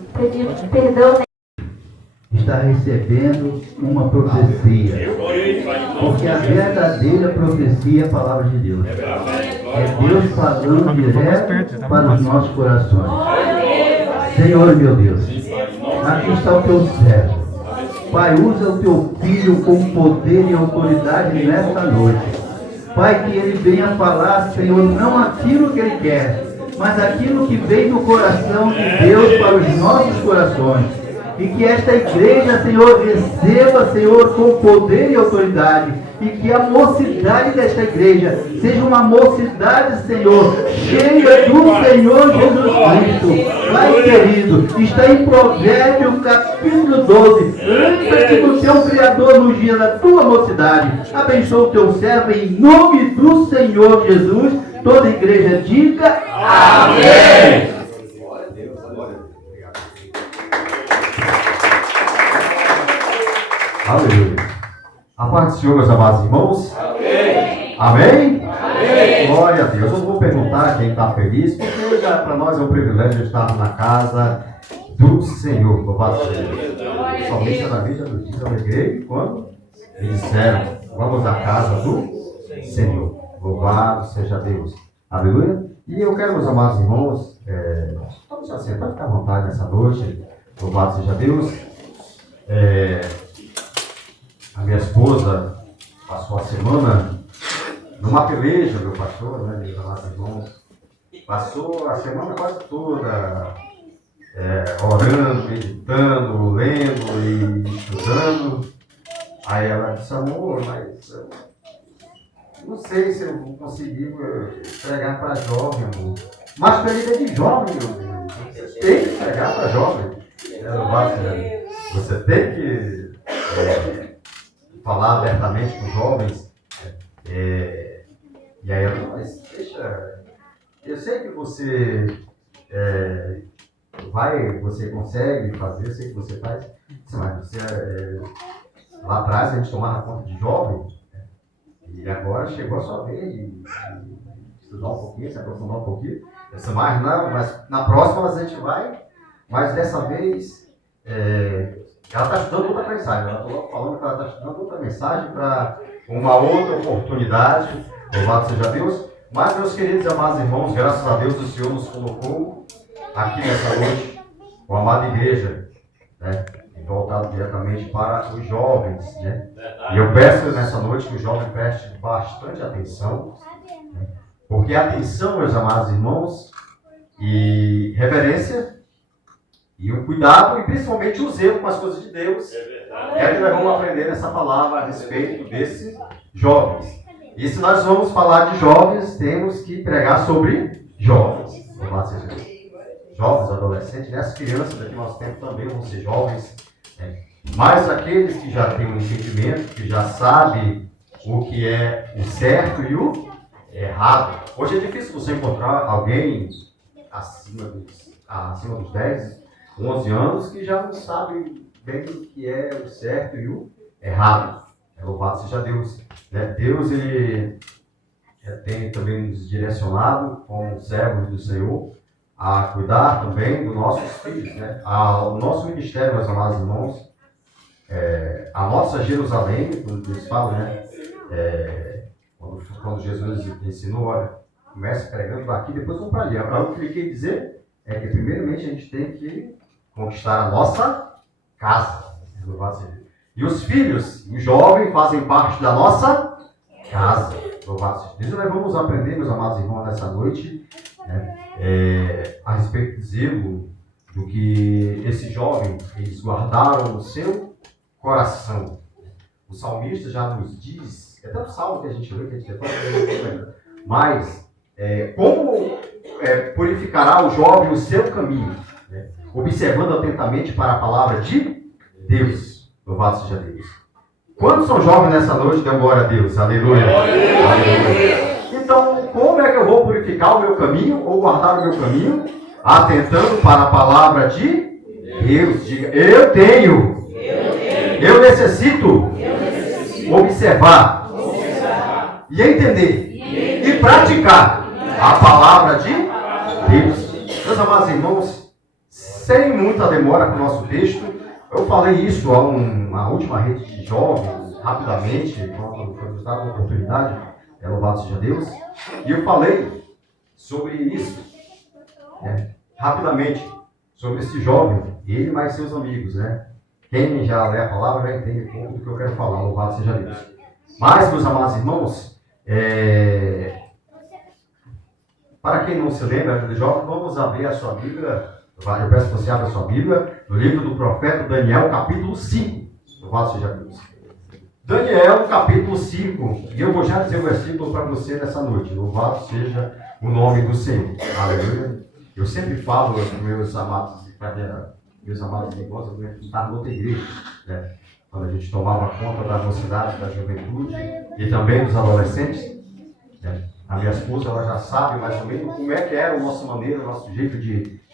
pedir perdão. Está recebendo uma profecia. Porque a verdadeira profecia é a palavra de Deus. É Deus falando direto para os nossos corações. Senhor, meu Deus, aqui está o teu servo. Pai, usa o teu filho com poder e autoridade nesta noite. Pai, que ele venha falar, Senhor, não aquilo que ele quer, mas aquilo que vem do coração de Deus para os nossos corações. E que esta igreja, Senhor, receba, Senhor, com poder e autoridade. E que a mocidade desta igreja seja uma mocidade, Senhor, cheia do Senhor Jesus Cristo. Pai querido, está em Provérbio capítulo 12. Lembra-te do teu Criador no dia da tua mocidade. Abençoa o teu servo em nome do Senhor Jesus. Toda a igreja diga amém. Aleluia. A paz do Senhor, meus amados irmãos. Amém. Amém? Amém. Glória a Deus. Eu não vou perguntar quem está feliz, porque para nós é um privilégio estar na casa do Senhor. Louvado seja Deus. Somente na vida do dia eu alegrei quando me disseram: vamos à casa do Senhor. Louvado seja Deus. Aleluia. E eu quero, meus amados irmãos, vamos assim, pode ficar à vontade nessa noite. Louvado seja Deus. A minha esposa passou a semana numa peleja, meu pastor, né, meus amados irmãos. Passou a semana quase toda orando, meditando, lendo e estudando. Aí ela disse: amor, mas não sei se eu vou conseguir pregar para jovem, amor. Mas peleja é de jovem, meu Deus. Você tem que pregar para jovem. Você tem que falar abertamente com os jovens. E aí ela disse: deixa, eu sei que você você consegue fazer, eu sei que você faz, mas você lá atrás a gente tomava conta de jovem, e agora chegou a sua vez de estudar um pouquinho, se aprofundar um pouquinho. Eu disse: mas não, mas na próxima a gente vai, mas dessa vez ela está estudando outra mensagem. Ela está logo falando que ela está estudando outra mensagem para uma outra oportunidade. Louvado seja Deus. Mas, meus queridos e amados irmãos, graças a Deus o Senhor nos colocou aqui nessa noite, com a amada igreja, né, voltado diretamente para os jovens, né? E eu peço nessa noite que o jovem preste bastante atenção, né? Porque atenção, meus amados irmãos, e reverência, e o cuidado, e principalmente o zelo com as coisas de Deus, é que nós vamos aprender nessa palavra a respeito desses jovens. E se nós vamos falar de jovens, temos que pregar sobre jovens. Jovens, adolescentes, né? As crianças daqui no nosso tempo também vão ser jovens, né? Mas aqueles que já têm um entendimento, que já sabem o que é o certo e o errado. Hoje é difícil você encontrar alguém acima dos 10, 11 anos que já não sabe bem o que é o certo e o errado. Louvado seja Deus. Deus, ele tem também nos direcionado como servos do Senhor a cuidar também dos nossos filhos, né? O nosso ministério, meus amados irmãos, a nossa Jerusalém, quando Deus fala, né? Quando Jesus ensinou, olha, comece pregando aqui, depois vamos para ali. O que ele quer dizer é que primeiramente a gente tem que conquistar a nossa casa. Louvado seja Deus. E os filhos, os jovens, fazem parte da nossa casa. Louvado seja Deus. Nós vamos aprender, meus amados irmãos, nessa noite, né, a respeito do zelo do que esses jovens eles guardaram no seu coração. O salmista já nos diz, é até o salmo que a gente lê, que a gente depois mas como purificará o jovem o seu caminho, né, observando atentamente para a palavra de Deus. Louvado seja Deus. Quantos são jovens nessa noite? Dê glória a Deus. Aleluia. Aleluia. Então, como é que eu vou purificar o meu caminho ou guardar o meu caminho? Atentando para a palavra de Deus. Diga: eu tenho. Eu necessito observar e entender e praticar a palavra de Deus. Meus amados irmãos, sem muita demora para o nosso texto, eu falei isso a uma última rede de jovens, rapidamente, quando foi nos dada a oportunidade, louvado seja Deus, e eu falei sobre isso, rapidamente, sobre esse jovem, ele mais seus amigos, né? Quem já lê a palavra já entende tudo que eu quero falar, louvado seja Deus. Mas, meus amados irmãos, para quem não se lembra do jovem, vamos abrir a sua Bíblia. Eu peço que você abra a sua Bíblia no livro do profeta Daniel, capítulo 5. Louvado seja Deus. Daniel, capítulo 5. E eu vou já dizer o versículo para você nessa noite. Louvado seja o nome do Senhor. Aleluia. Eu sempre falo para meus amados irmãos, eu estava em outra igreja, né? Quando a gente tomava conta da mocidade, da juventude e também dos adolescentes, né? A minha esposa, ela já sabe mais ou menos como é que era a nossa maneira, o nosso jeito de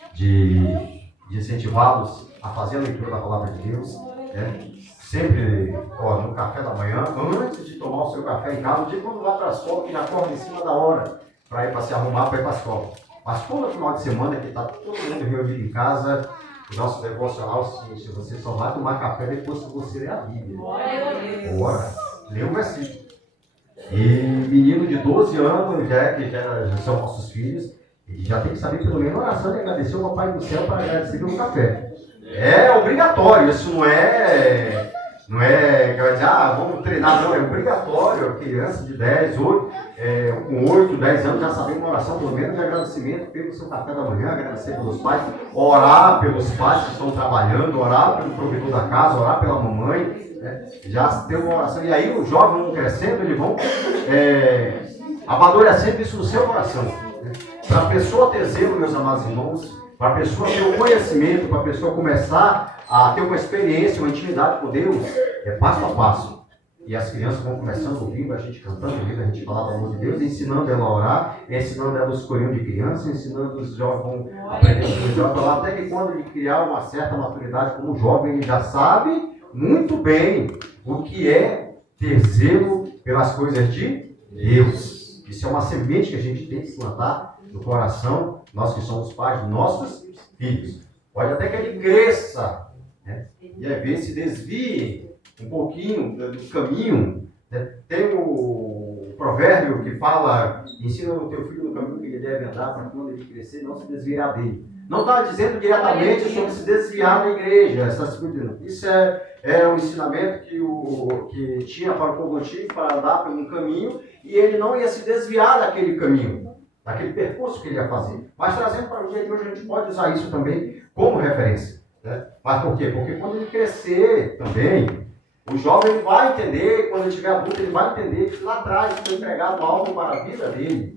incentivá-los a fazer a leitura da palavra de Deus, né? Sempre, no café da manhã, antes de tomar o seu café em casa, o dia quando vai para a escola, que já corre em cima da hora para ir para se arrumar para ir para a escola. Mas todo final de semana que está todo mundo reunido em casa, o nosso devocional, se você só vai tomar café depois que você ler a Bíblia. Ora, lê um versículo. E menino de 12 anos, já são nossos filhos, e já tem que saber pelo menos a oração de agradecer ao Papai do Céu para agradecer pelo café. É obrigatório, isso não é que vai dizer, vamos treinar, não, é obrigatório. A criança de 10, 8, com 8, 10 anos já saber uma oração, pelo menos de agradecimento pelo seu café da manhã, agradecer pelos pais, orar pelos pais que estão trabalhando, orar pelo provedor da casa, orar pela mamãe, já ter uma oração. E aí os jovens vão crescendo, eles vão amadurecendo isso no seu coração. Para a pessoa ter zelo, meus amados irmãos, para a pessoa ter um conhecimento, para a pessoa começar a ter uma experiência, uma intimidade com Deus, é passo a passo. E as crianças vão começando ouvindo a gente cantando, ouvindo a gente falar do amor de Deus, ensinando ela a orar, ensinando ela os corinhos de criança, ensinando os jovens a aprender os jovens a falar, até que quando ele criar uma certa maturidade como jovem, ele já sabe muito bem o que é ter zelo pelas coisas de Deus. Isso é uma semente que a gente tem que plantar no coração, nós que somos pais dos nossos filhos. Pode até que ele cresça, né? E às vezes se desvie um pouquinho do caminho, né? Tem o provérbio que fala, ensina o teu filho no caminho que ele deve andar, para quando ele crescer não se desviar dele. Não está dizendo diretamente sobre se desviar da igreja, essas coisas. Isso é um ensinamento que tinha para o povo antigo, para andar por um caminho, e ele não ia se desviar daquele caminho, daquele percurso que ele ia fazer. Mas trazendo para o dia de hoje, a gente pode usar isso também como referência, né? Mas por quê? Porque quando ele crescer também, o jovem vai entender, quando ele estiver adulto, ele vai entender que lá atrás foi entregado algo para a vida dele.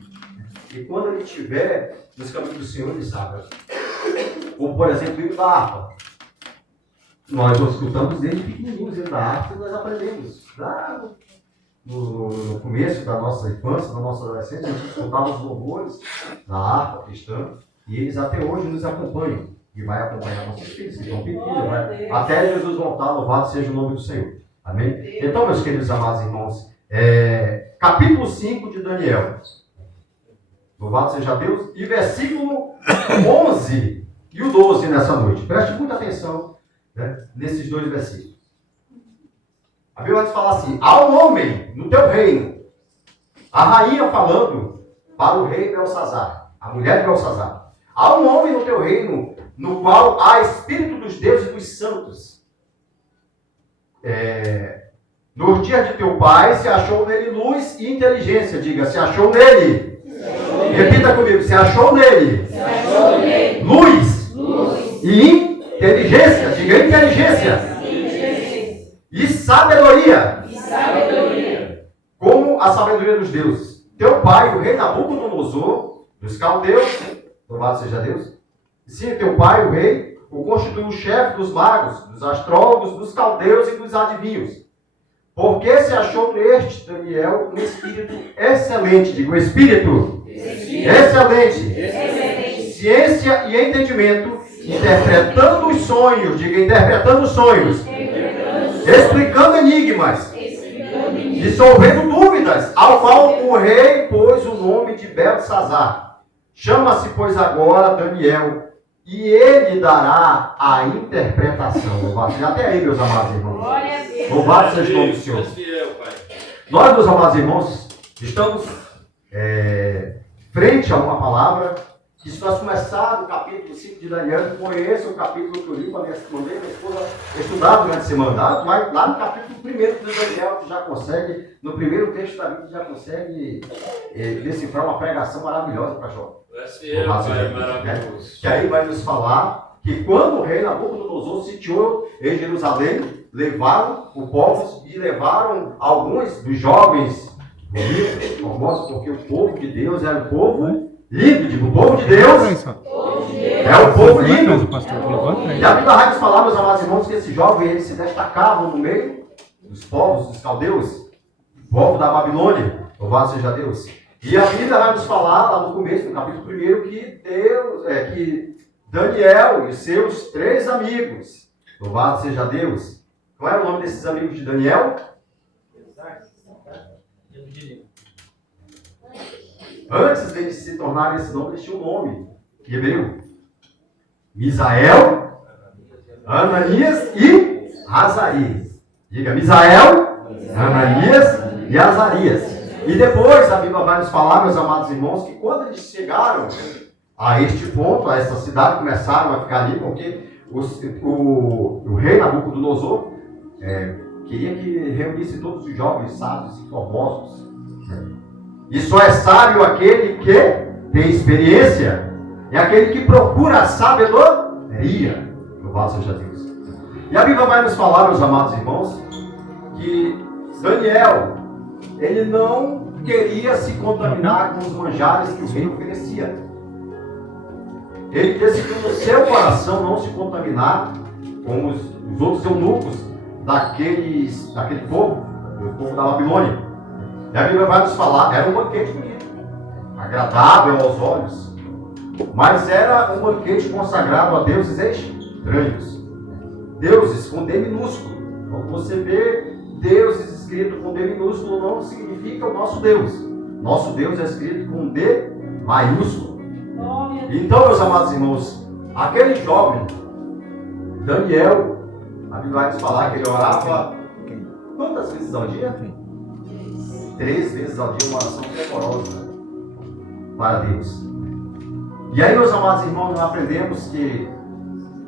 E quando ele estiver nos caminhos do Senhor, ele sabe. Como, por exemplo, o hino da harpa. Nós escutamos desde pequenininhos o hino da harpa e nós aprendemos. Lá no começo da nossa infância, da nossa adolescência, a gente escutava os louvores da harpa cristã e eles até hoje nos acompanham. E vai acompanhar nossos filhos, que estão pequenos, até Jesus voltar, louvado seja o nome do Senhor. Amém? Então, meus queridos amados irmãos, capítulo 5 de Daniel. Louvado seja Deus. E versículo 11 e o 12 nessa noite. Preste muita atenção, né, nesses dois versículos. A Bíblia vai falar assim: há um homem no teu reino. A rainha falando para o rei Belsazar, a mulher de Belsazar. Há um homem no teu reino no qual há espírito dos deuses e dos santos. Nos dias de teu pai se achou nele luz e inteligência. Diga, se achou nele. Repita comigo, se achou nele. Luz e inteligência. Diga, inteligência. E sabedoria. Como a sabedoria dos deuses. Teu pai, o rei Nabucodonosor, dos caldeus, louvado seja Deus. Sim, teu pai, o rei, o constituiu o chefe dos magos, dos astrólogos, dos caldeus e dos adivinhos. Porque se achou neste, Daniel, um espírito excelente. Digo, espírito excelente. Ciência e entendimento, interpretando os sonhos. Diga, interpretando sonhos. Explicando enigmas. Dissolvendo dúvidas. Ao qual o rei pôs o nome de Belsazar. Chama-se, pois, agora Daniel, e ele dará a interpretação. Louvado seja até aí, meus amados irmãos. Louvado seja o nome do Senhor. Nós, meus amados irmãos, estamos frente a uma palavra que, se nós começarmos o capítulo 5 de Daniel, que foi esse o capítulo que eu li para minha esposa estudar durante a semana, mas lá no capítulo 1 de Daniel, tu já consegue, no primeiro texto da Bíblia, tu já consegue decifrar uma pregação maravilhosa para Jó. Que aí vai nos falar que quando o rei Nabucodonosor sitiou em Jerusalém, levaram o povo e levaram alguns dos jovens bonitos, famosos, porque o povo de Deus era o povo lindo. Digo, o povo de Deus é o povo lindo. E a Bíblia vai nos falar, meus amados irmãos, que esses jovens eles se destacavam no meio dos povos dos caldeus, o povo da Babilônia, louvado seja Deus. E a Bíblia vai nos falar, lá no começo, no capítulo 1, que Daniel e seus 3 amigos, louvado seja Deus. Qual era o nome desses amigos de Daniel? Antes de se tornar esse nome, eles tinham um nome hebreu: Misael, Ananias e Azarias. Diga, Misael, Ananias e Azarias. E depois a Bíblia vai nos falar, meus amados irmãos, que quando eles chegaram a este ponto, a essa cidade, começaram a ficar ali, porque o rei Nabucodonosor queria que reunisse todos os jovens sábios e formosos. E só é sábio aquele que tem experiência, é aquele que procura a sabedoria. Louvado seja Deus. E a Bíblia vai nos falar, meus amados irmãos, que Daniel, ele não queria se contaminar com os manjares que o rei oferecia. Ele decidiu no seu coração não se contaminar com os outros eunucos daquele povo, do povo da Babilônia. E a Bíblia vai nos falar, era um banquete bonito, agradável aos olhos, mas era um banquete consagrado a deuses estranhos, deuses com D minúsculo. Quando você vê deuses escrito com D minúsculo, não significa o nosso Deus. Nosso Deus é escrito com D maiúsculo. Então, meus amados irmãos, aquele jovem, Daniel, a Bíblia vai nos falar que ele orava quantas vezes ao dia? 3 vezes ao dia, uma oração fervorosa para Deus. E aí, meus amados irmãos, nós aprendemos que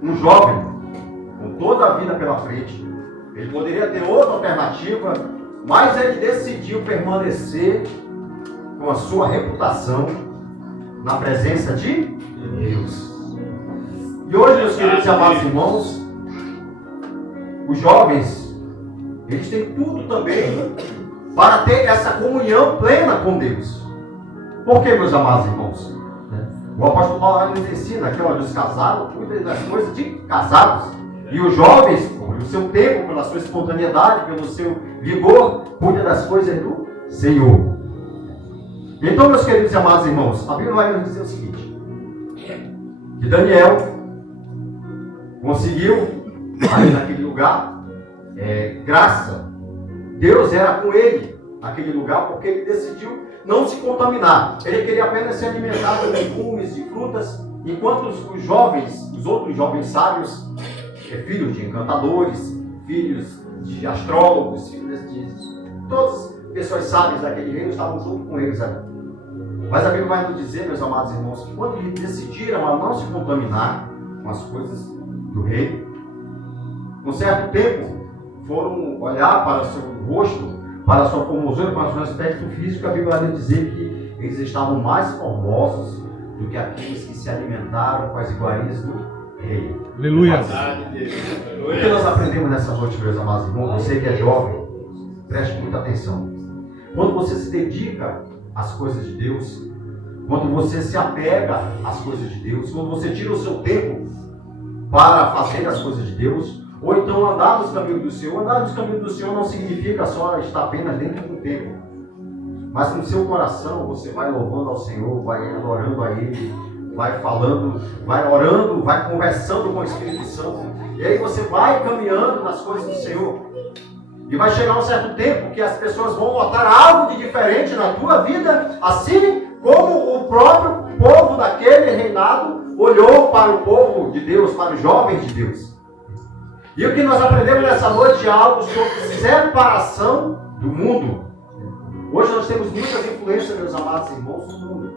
um jovem, com toda a vida pela frente, ele poderia ter outra alternativa, mas ele decidiu permanecer com a sua reputação na presença de Deus. E hoje, meus queridos e amados irmãos, os jovens, eles têm tudo também para ter essa comunhão plena com Deus. Por que, meus amados irmãos? O apóstolo Paulo nos ensina que os casados cuidam das coisas de casados. E os jovens, pelo seu tempo, pela sua espontaneidade, pelo seu vigor, cuidam das coisas do Senhor. Então, meus queridos e amados irmãos, a Bíblia vai nos dizer o seguinte: que Daniel conseguiu, ali naquele lugar, graça. Deus era com ele naquele lugar, porque ele decidiu não se contaminar. Ele queria apenas se alimentar de legumes, de frutas, enquanto os outros jovens sábios, filhos de encantadores, filhos de astrólogos, filhos de todas as pessoas sábias daquele reino, estavam junto com eles ali. Mas a Bíblia vai nos dizer, meus amados irmãos, que quando eles decidiram a não se contaminar com as coisas do reino, um certo tempo, foram olhar para o seu rosto, para a sua formosura, para o seu aspecto físico. A Bíblia vai dizer que eles estavam mais formosos do que aqueles que se alimentaram com as iguarias do rei. Aleluia! O que nós aprendemos nessa noite, meus amados irmãos? Você que é jovem, preste muita atenção. Quando você se dedica às coisas de Deus, quando você se apega às coisas de Deus, quando você tira o seu tempo para fazer as coisas de Deus, ou então andar nos caminhos do Senhor. Andar nos caminhos do Senhor não significa só estar apenas dentro do templo, mas no seu coração você vai louvando ao Senhor, vai adorando a Ele, vai falando, vai orando, vai conversando com o Espírito Santo, e aí você vai caminhando nas coisas do Senhor, e vai chegar um certo tempo que as pessoas vão notar algo de diferente na tua vida, assim como o próprio povo daquele reinado olhou para o povo de Deus, para os jovens de Deus. E o que nós aprendemos nessa noite é algo sobre separação do mundo. Hoje nós temos muitas influências, meus amados irmãos, no mundo.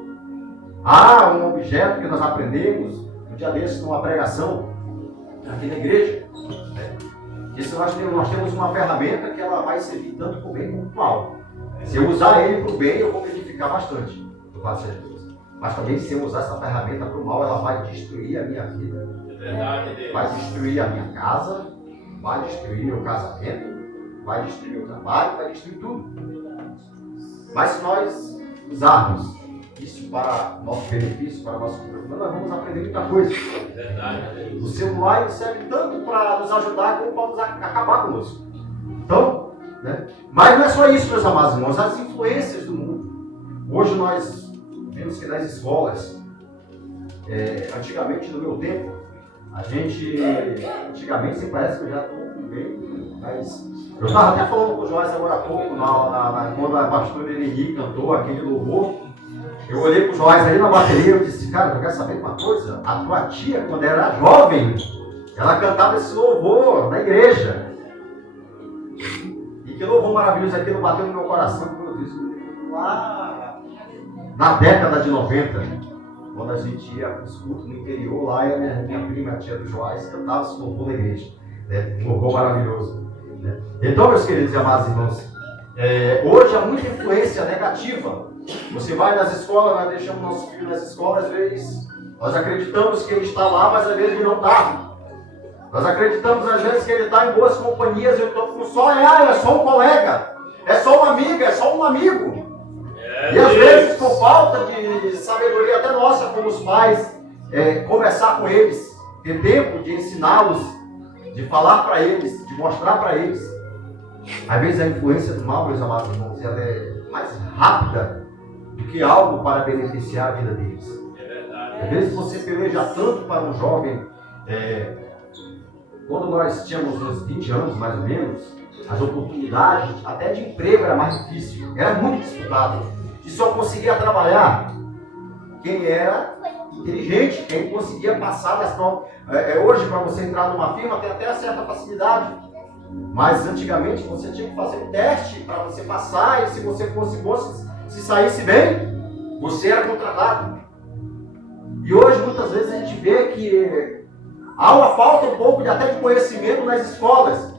Há um objeto que nós aprendemos um dia desses numa pregação aqui na igreja. Isso nós temos uma ferramenta que ela vai servir tanto para o bem como para o mal. Se eu usar ele para o bem, eu vou me edificar bastante. Louvado seja Deus. Mas também se eu usar essa ferramenta para o mal, ela vai destruir a minha vida. Vai destruir a minha casa, vai destruir meu casamento, vai destruir meu trabalho, vai destruir tudo. Mas se nós usarmos isso para nosso benefício, para nosso programa, nós vamos aprender muita coisa. O celular serve tanto para nos ajudar como para nos acabar conosco. Então, né? Mas não é só isso, meus amados irmãos, as influências do mundo. Hoje nós vemos que nas escolas, antigamente no meu tempo, antigamente se parece que eu já estou bem, mas eu estava até falando com o Joás agora há pouco, quando a pastora Henrique cantou aquele louvor. Eu olhei para o Joás ali na bateria e eu disse, cara, eu quero saber uma coisa, a tua tia, quando era jovem, ela cantava esse louvor na igreja. E que louvor maravilhoso, aquilo bateu no meu coração, quando eu disse, lá na década de 90, quando a gente ia para os cultos no interior, lá e a minha prima, a tia do Joás, cantava esse louvor na igreja. Um louvor maravilhoso. Né? Então, meus queridos e amados irmãos, hoje há muita influência negativa. Você vai nas escolas, nós deixamos nossos filhos nas escolas, às vezes nós acreditamos que ele está lá, mas às vezes ele não está. Nós acreditamos às vezes que ele está em boas companhias, eu estou com só um colega, é só uma amiga, é só um amigo. E às vezes, por falta de sabedoria até nossa, como os pais, conversar com eles, ter tempo de ensiná-los, de falar para eles, de mostrar para eles. Às vezes a influência do mal, meus amados irmãos, ela é mais rápida do que algo para beneficiar a vida deles. Às vezes você peleja tanto para um jovem, quando nós tínhamos uns 20 anos mais ou menos, as oportunidades até de emprego era mais difícil, era muito disputado. E só conseguia trabalhar quem era inteligente, quem conseguia passar nas provas. Hoje, para você entrar numa firma, tem até certa facilidade. Mas antigamente você tinha que fazer um teste para você passar, e se você fosse bom, se saísse bem, você era contratado. E hoje muitas vezes a gente vê que há uma falta um pouco até de conhecimento nas escolas.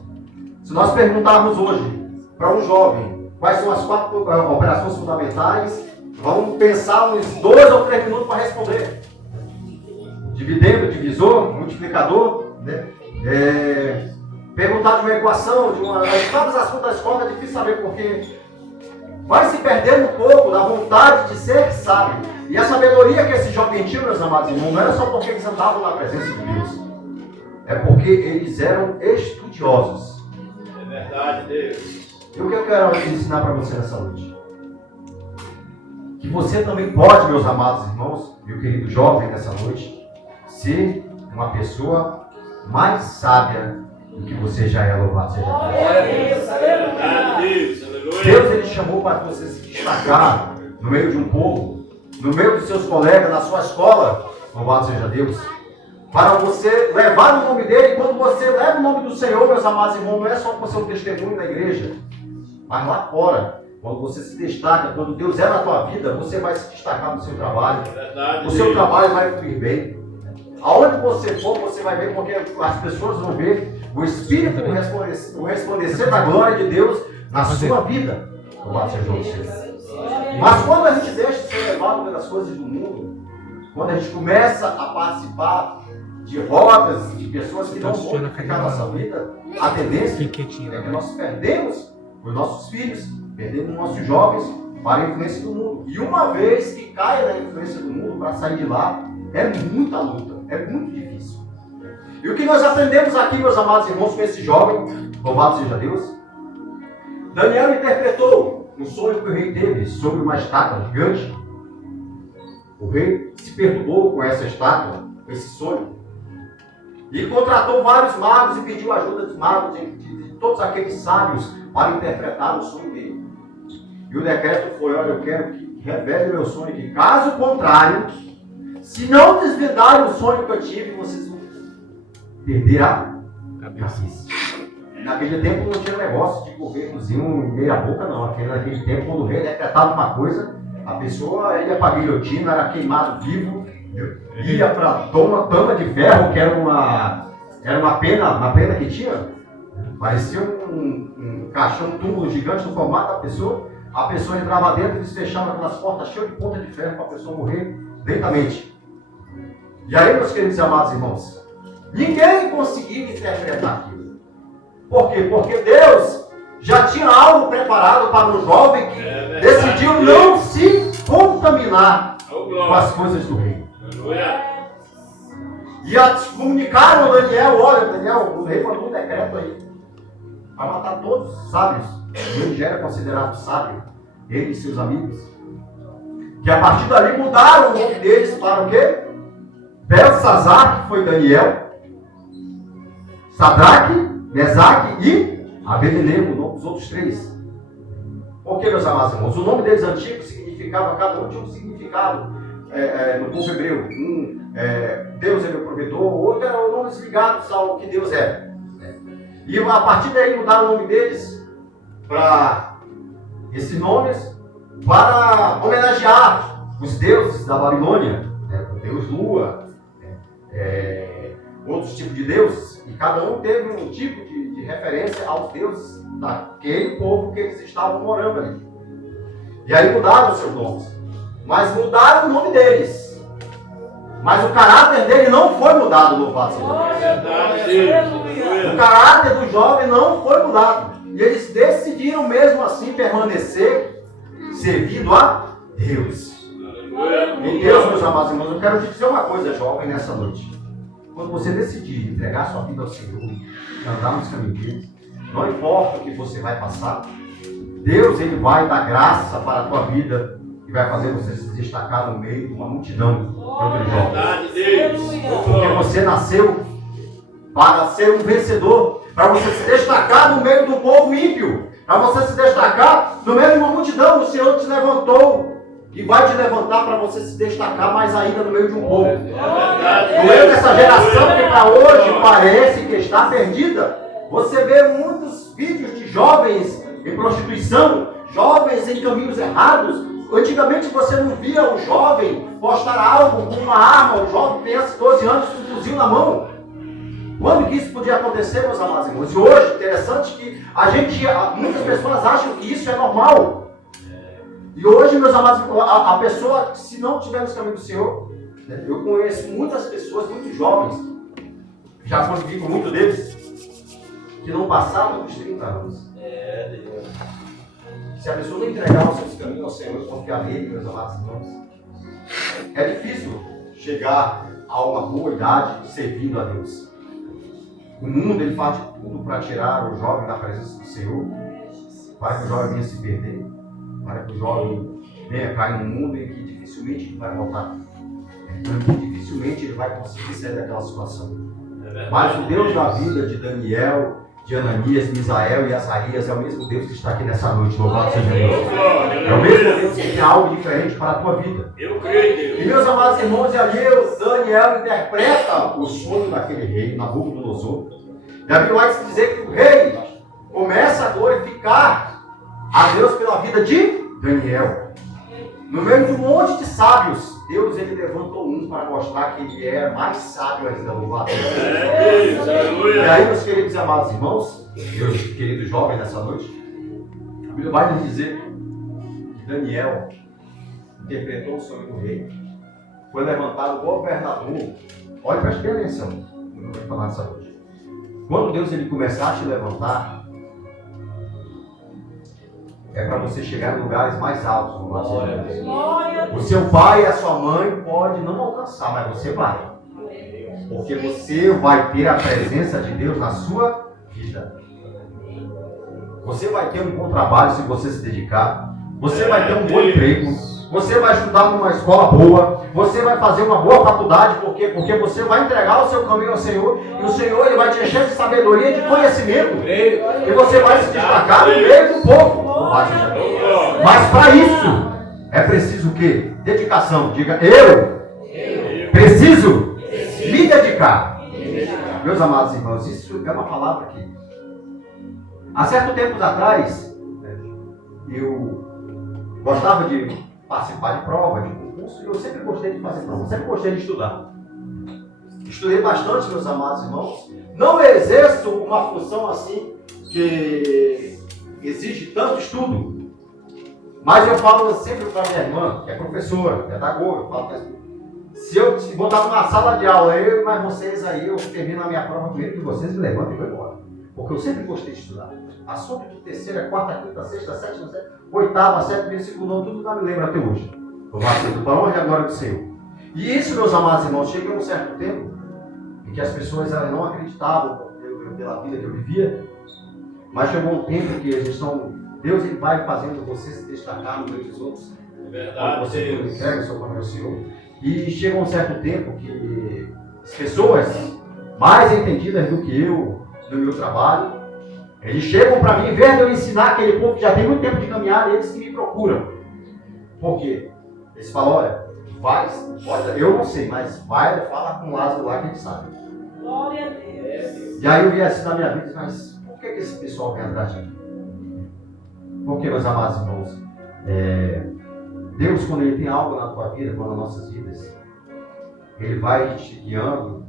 Se nós perguntarmos hoje para um jovem quais são as 4 operações fundamentais, vamos pensar uns 2 ou 3 minutos para responder. Dividendo, divisor, multiplicador, né? Perguntar de uma equação, todas as coisas da escola é difícil saber, porque vai se perdendo um pouco da vontade de ser que sabe. E a sabedoria que esse jovem tinha, meus amados irmãos, não era só porque eles andavam na presença de Deus, é porque eles eram estudiosos. É verdade, Deus. E o que eu quero ensinar para você nessa noite? Que você também pode, meus amados irmãos, meu querido jovem, nessa noite, ser uma pessoa mais sábia do que você já é, louvado seja Deus. Deus, ele chamou para você se destacar no meio de um povo, no meio dos seus colegas, na sua escola, louvado seja Deus, para você levar o nome dele. E quando você leva o nome do Senhor, meus amados irmãos, não é só com o seu testemunho na igreja, mas lá fora, quando você se destaca, quando Deus é na tua vida, você vai se destacar no seu trabalho. O seu trabalho vai fluir bem. Aonde você for, você vai ver, porque as pessoas vão ver o Espírito o resplandecer da glória de Deus na sua vida. Mas quando a gente deixa de ser levado pelas coisas do mundo, quando a gente começa a participar de rodas, de pessoas que não vão ficar na nossa vida, a tendência é que nós perdemos os nossos filhos, perdemos os nossos jovens para a influência do mundo. E uma vez que caia na influência do mundo, para sair de lá, é muita luta, é muito difícil. E o que nós aprendemos aqui, meus amados irmãos, com esse jovem, louvado seja Deus, Daniel interpretou um sonho que o rei teve sobre uma estátua gigante. O rei se perturbou com essa estátua, com esse sonho, e contratou vários magos e pediu ajuda dos magos, de todos aqueles sábios, para interpretar o sonho dele. E o decreto foi: olha, eu quero que revele o meu sonho aqui. Caso contrário, Se não desvendarem o sonho que eu tive, vocês vão perder a cabeça. Naquele tempo não tinha negócio de governozinho meia boca, não. Naquele tempo, quando o rei decretava uma coisa, a pessoa ia para a guilhotina, era queimado vivo, ia para a toma de ferro, que era uma pena que tinha. Parecia um caixão, um túmulo gigante no formato da pessoa. A pessoa entrava dentro e eles fechavam aquelas portas cheias de ponta de ferro para a pessoa morrer lentamente. E aí, meus queridos e amados irmãos, ninguém conseguia interpretar aquilo. Por quê? Porque Deus já tinha algo preparado para um jovem que decidiu não se contaminar com as coisas do rei. E comunicaram a Daniel: olha, Daniel, o rei mandou um decreto aí para matar todos os sábios. Ele já era considerado sábio, ele e seus amigos. Que a partir dali mudaram o nome deles para o quê? Belsazar, que foi Daniel, Sadraque, Mesaque e Abednego, o nome dos outros três. Por que, meus amados irmãos? O nome deles antigos significava, cada um tinha um significado no povo hebreu. Deus é meu provedor, o outro eram nomes ligados ao que Deus era. E a partir daí mudaram o nome deles para esses nomes para homenagear os deuses da Babilônia, o deus Lua, outros tipos de deuses, e cada um teve um tipo de referência aos deuses daquele povo que eles estavam morando ali. E aí mudaram os seus nomes, mas mudaram o nome deles. Mas o caráter dele não foi mudado, louvado seja Deus. O caráter do jovem não foi mudado. E eles decidiram mesmo assim permanecer servindo a Deus. Em Deus, meus amados irmãos, eu quero te dizer uma coisa, jovem, nessa noite. Quando você decidir entregar sua vida ao Senhor, andar nos caminhos dele, não importa o que você vai passar, Deus ele vai dar graça para a tua vida e vai fazer você se destacar no meio de uma multidão de outros jovens. Porque você nasceu para ser um vencedor, para você se destacar no meio do povo ímpio, para você se destacar no meio de uma multidão. O Senhor te levantou e vai te levantar para você se destacar mais ainda no meio de um povo. No meio dessa geração que para hoje parece que está perdida, você vê muitos vídeos de jovens em prostituição, jovens em caminhos errados. Antigamente você não via o jovem postar algo com uma arma, o jovem tem 12 anos com um fuzil na mão. Quando que isso podia acontecer, meus amados irmãos? E hoje, interessante que muitas pessoas acham que isso é normal. E hoje, meus amados, a pessoa, se não estiver nos caminhos do Senhor, eu conheço muitas pessoas, muitos jovens, já convivi com muitos deles, que não passaram dos 30 anos. Se a pessoa não entregar os seus caminhos ao Senhor e confiar nele, meus amados irmãos, é difícil chegar a uma boa idade servindo a Deus. O mundo ele faz de tudo para tirar o jovem da presença do Senhor, para que o jovem venha se perder, para que o jovem venha cair num mundo em que dificilmente ele vai voltar. Então, dificilmente ele vai conseguir sair daquela situação. Mas o Deus da vida de Daniel, de Ananias, Misael e Azarias é o mesmo Deus que está aqui nessa noite. Louvado seja Deus. É o mesmo Deus que tem algo diferente para a tua vida. Eu creio. E meus amados irmãos, e ali Daniel interpreta o sonho daquele rei, Nabucodonosor. E ali vai se dizer que o rei começa a glorificar a Deus pela vida de Daniel. No meio de um monte de sábios, Deus ele levantou um para mostrar que ele é mais sábio ainda, louvado seja Deus. E aí, meus queridos e amados irmãos, meus queridos jovens nessa noite, a Bíblia vai nos dizer que Daniel interpretou o sonho do rei, foi levantado o governador. Olha, preste bem atenção no que eu vou falar nessa noite. Quando Deus ele começar a te levantar, é para você chegar em lugares mais altos, louvado seja Deus. O seu pai e a sua mãe podem não alcançar, mas você vai. Porque você vai ter a presença de Deus na sua vida. Você vai ter um bom trabalho se você se dedicar. Você vai ter um bom emprego. Você vai estudar numa escola boa. Você vai fazer uma boa faculdade. Por quê? Porque você vai entregar o seu caminho ao Senhor. E o Senhor ele vai te encher de sabedoria e de conhecimento. E você vai se destacar no meio do povo. Mas para isso é preciso o quê? Dedicação. Diga eu Preciso me dedicar. Meus amados irmãos, isso é uma palavra que, há certo tempo atrás, eu gostava de participar de prova, de concurso, e eu sempre gostei de fazer prova, sempre gostei de estudar. Estudei bastante, meus amados irmãos. Não exerço uma função assim que exige tanto estudo, mas eu falo sempre para minha irmã, que é professora, pedagoga, eu falo que se eu botar numa sala de aula, eu e mais vocês aí, eu termino a minha prova primeiro que vocês, me levantam e vou embora. Porque eu sempre gostei de estudar. Assunto de terceira, quarta, quinta, sexta, sétima, oitava, sétima, segundo, tudo não me lembro até hoje. Eu vou para onde agora do Senhor. E isso, meus amados irmãos, chega um certo tempo em que as pessoas elas não acreditavam pela vida que eu vivia, mas chegou um tempo que eles estão, Deus ele vai fazendo você se destacar no meio dos outros. É verdade. Você entrega o seu caminho ao Senhor. E chega um certo tempo que as pessoas mais entendidas do que eu no meu trabalho, eles chegam para mim, vendo eu ensinar aquele povo que já tem muito tempo de caminhada, eles que me procuram. Por quê? Eles falam, olha, vai, eu não sei, mas vai, fala com o Lázaro lá que ele sabe. Glória a Deus. E aí eu vi assim na minha vida, mas por que esse pessoal vem atrás de mim? Porque, meus amados irmãos, Deus, quando Ele tem algo na tua vida, quando nas nossas vidas, Ele vai te guiando,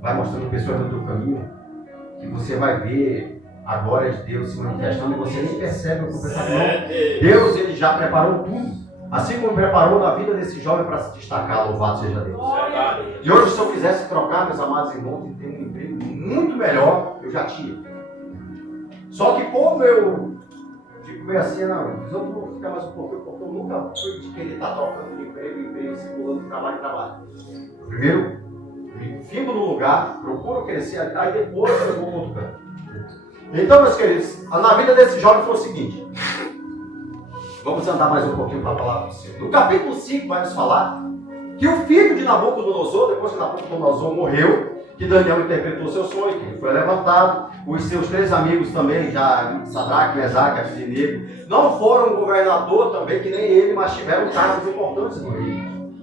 vai mostrando pessoas no teu caminho, que você vai ver a glória de Deus se manifestando e você nem percebe o que você está falando. Deus, Ele já preparou tudo. Assim como preparou na vida desse jovem para se destacar, louvado seja Deus. E hoje, se eu quisesse trocar, meus amados irmãos, e ter um emprego muito melhor, eu já tinha. Só que como eu fico meio assim, não, eu vou ficar mais um pouquinho, porque eu nunca fui de querer estar trocando de emprego, circulando de trabalho em trabalho. Primeiro, me fico no lugar, procuro crescer, aí depois eu vou para outro canto. Então, meus queridos, na vida desse jovem foi o seguinte. Vamos andar mais um pouquinho para a palavra do Senhor. No capítulo 5 vai nos falar que o filho de Nabucodonosor, depois que Nabucodonosor morreu, que Daniel interpretou seu sonho, que ele foi levantado, os seus 3 amigos também, já Sadraque, Mesaque, Abednego, não foram governador também, que nem ele, mas tiveram cargos importantes no reino.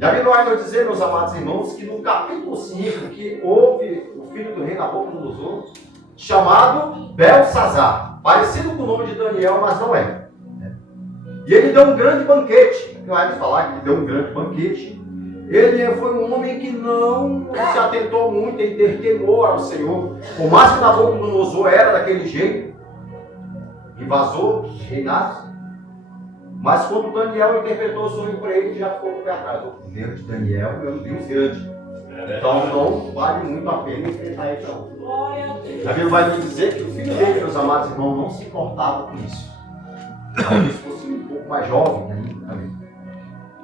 E a Bíblia vai nos dizer, meus amados irmãos, que no capítulo 5, que houve o filho do rei Nabucodonosor, chamado Belsazar, parecido com o nome de Daniel, mas não é. E ele deu um grande banquete. Vai me falar que ele deu um grande banquete. Ele foi um homem que não se atentou muito em ter temor ao Senhor. Por mais que Nabucodonosor era daquele jeito, invasor, reinado. Mas quando Daniel interpretou o sonho para ele, já ficou com o pé atrás. O primeiro de Daniel é um Deus grande. Então não vale muito a pena enfrentar ele não. A Bíblia vai nos dizer que o filho dele, meus amados irmãos, não se importava com isso. Talvez fosse um pouco mais jovem ainda também.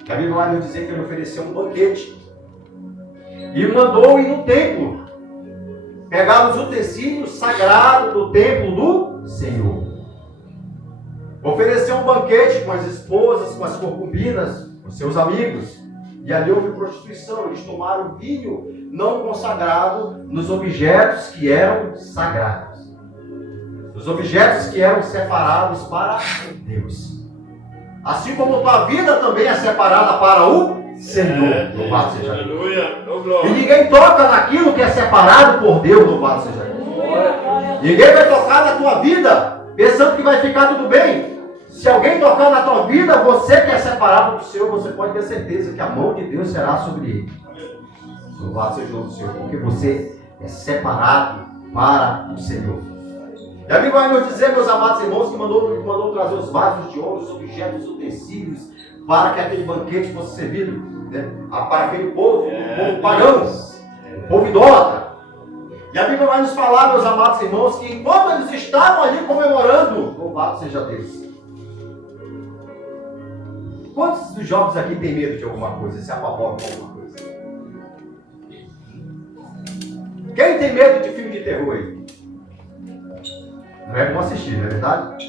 A Bíblia vai nos dizer que ele ofereceu um banquete. E mandou ir no templo. Pegar os utensílios sagrados do templo do Senhor. Ofereceu um banquete com as esposas, com as concubinas, com seus amigos. E ali houve prostituição. Eles tomaram vinho não consagrado nos objetos que eram sagrados. Os objetos que eram separados para Deus. Assim como tua vida também é separada para o Senhor. Louvado seja Deus. E ninguém toca naquilo que é separado por Deus. Louvado seja Deus. Ninguém vai tocar na tua vida pensando que vai ficar tudo bem. Se alguém tocar na tua vida, você que é separado do Senhor, você pode ter certeza que a mão de Deus será sobre ele. Louvado seja o Senhor. Porque você é separado para o Senhor. E a Bíblia vai nos dizer, meus amados irmãos, que mandou trazer os vasos de ouro, os objetos, os utensílios, para que aquele banquete fosse servido, né, para aquele povo, o povo pagão, o povo idólatra. E a Bíblia vai nos falar, meus amados irmãos, que enquanto eles estavam ali comemorando, louvado seja Deus. Quantos dos jovens aqui têm medo de alguma coisa, se apavoram com alguma coisa? Quem tem medo de filme de terror aí? Não é bom assistir, não é verdade?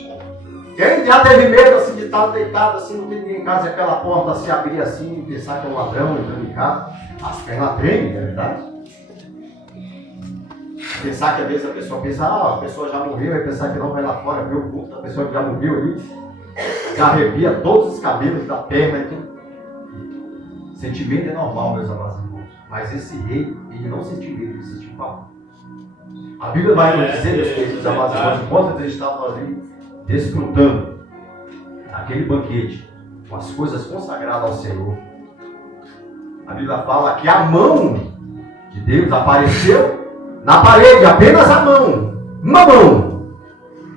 Quem já teve medo assim de estar deitado assim, não tem ninguém em casa, e aquela porta se abrir assim e pensar que é um ladrão entrando em casa? As pernas tremem, não é verdade? Pensar que às vezes a pessoa pensa, a pessoa já morreu, vai pensar que não vai lá fora, ver o culto da pessoa que já morreu ali, já arrepia todos os cabelos da perna e tudo. Sentimento é normal, meus amados irmãos. Mas esse rei, ele não sentiu medo, ele sentiu pavor. A Bíblia vai nos dizer, meus queridos amados irmãos, enquanto eles estavam ali desfrutando aquele banquete, com as coisas consagradas ao Senhor, a Bíblia fala que a mão de Deus apareceu na parede, apenas a mão, uma mão.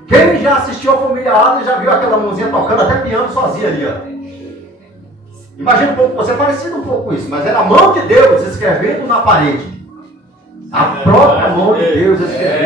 Quem já assistiu a família Adams já viu aquela mãozinha tocando até piano sozinha ali, ó. Imagina um pouco, você é parecido um pouco com isso, mas era a mão de Deus escrevendo na parede. A própria mão de Deus escrevendo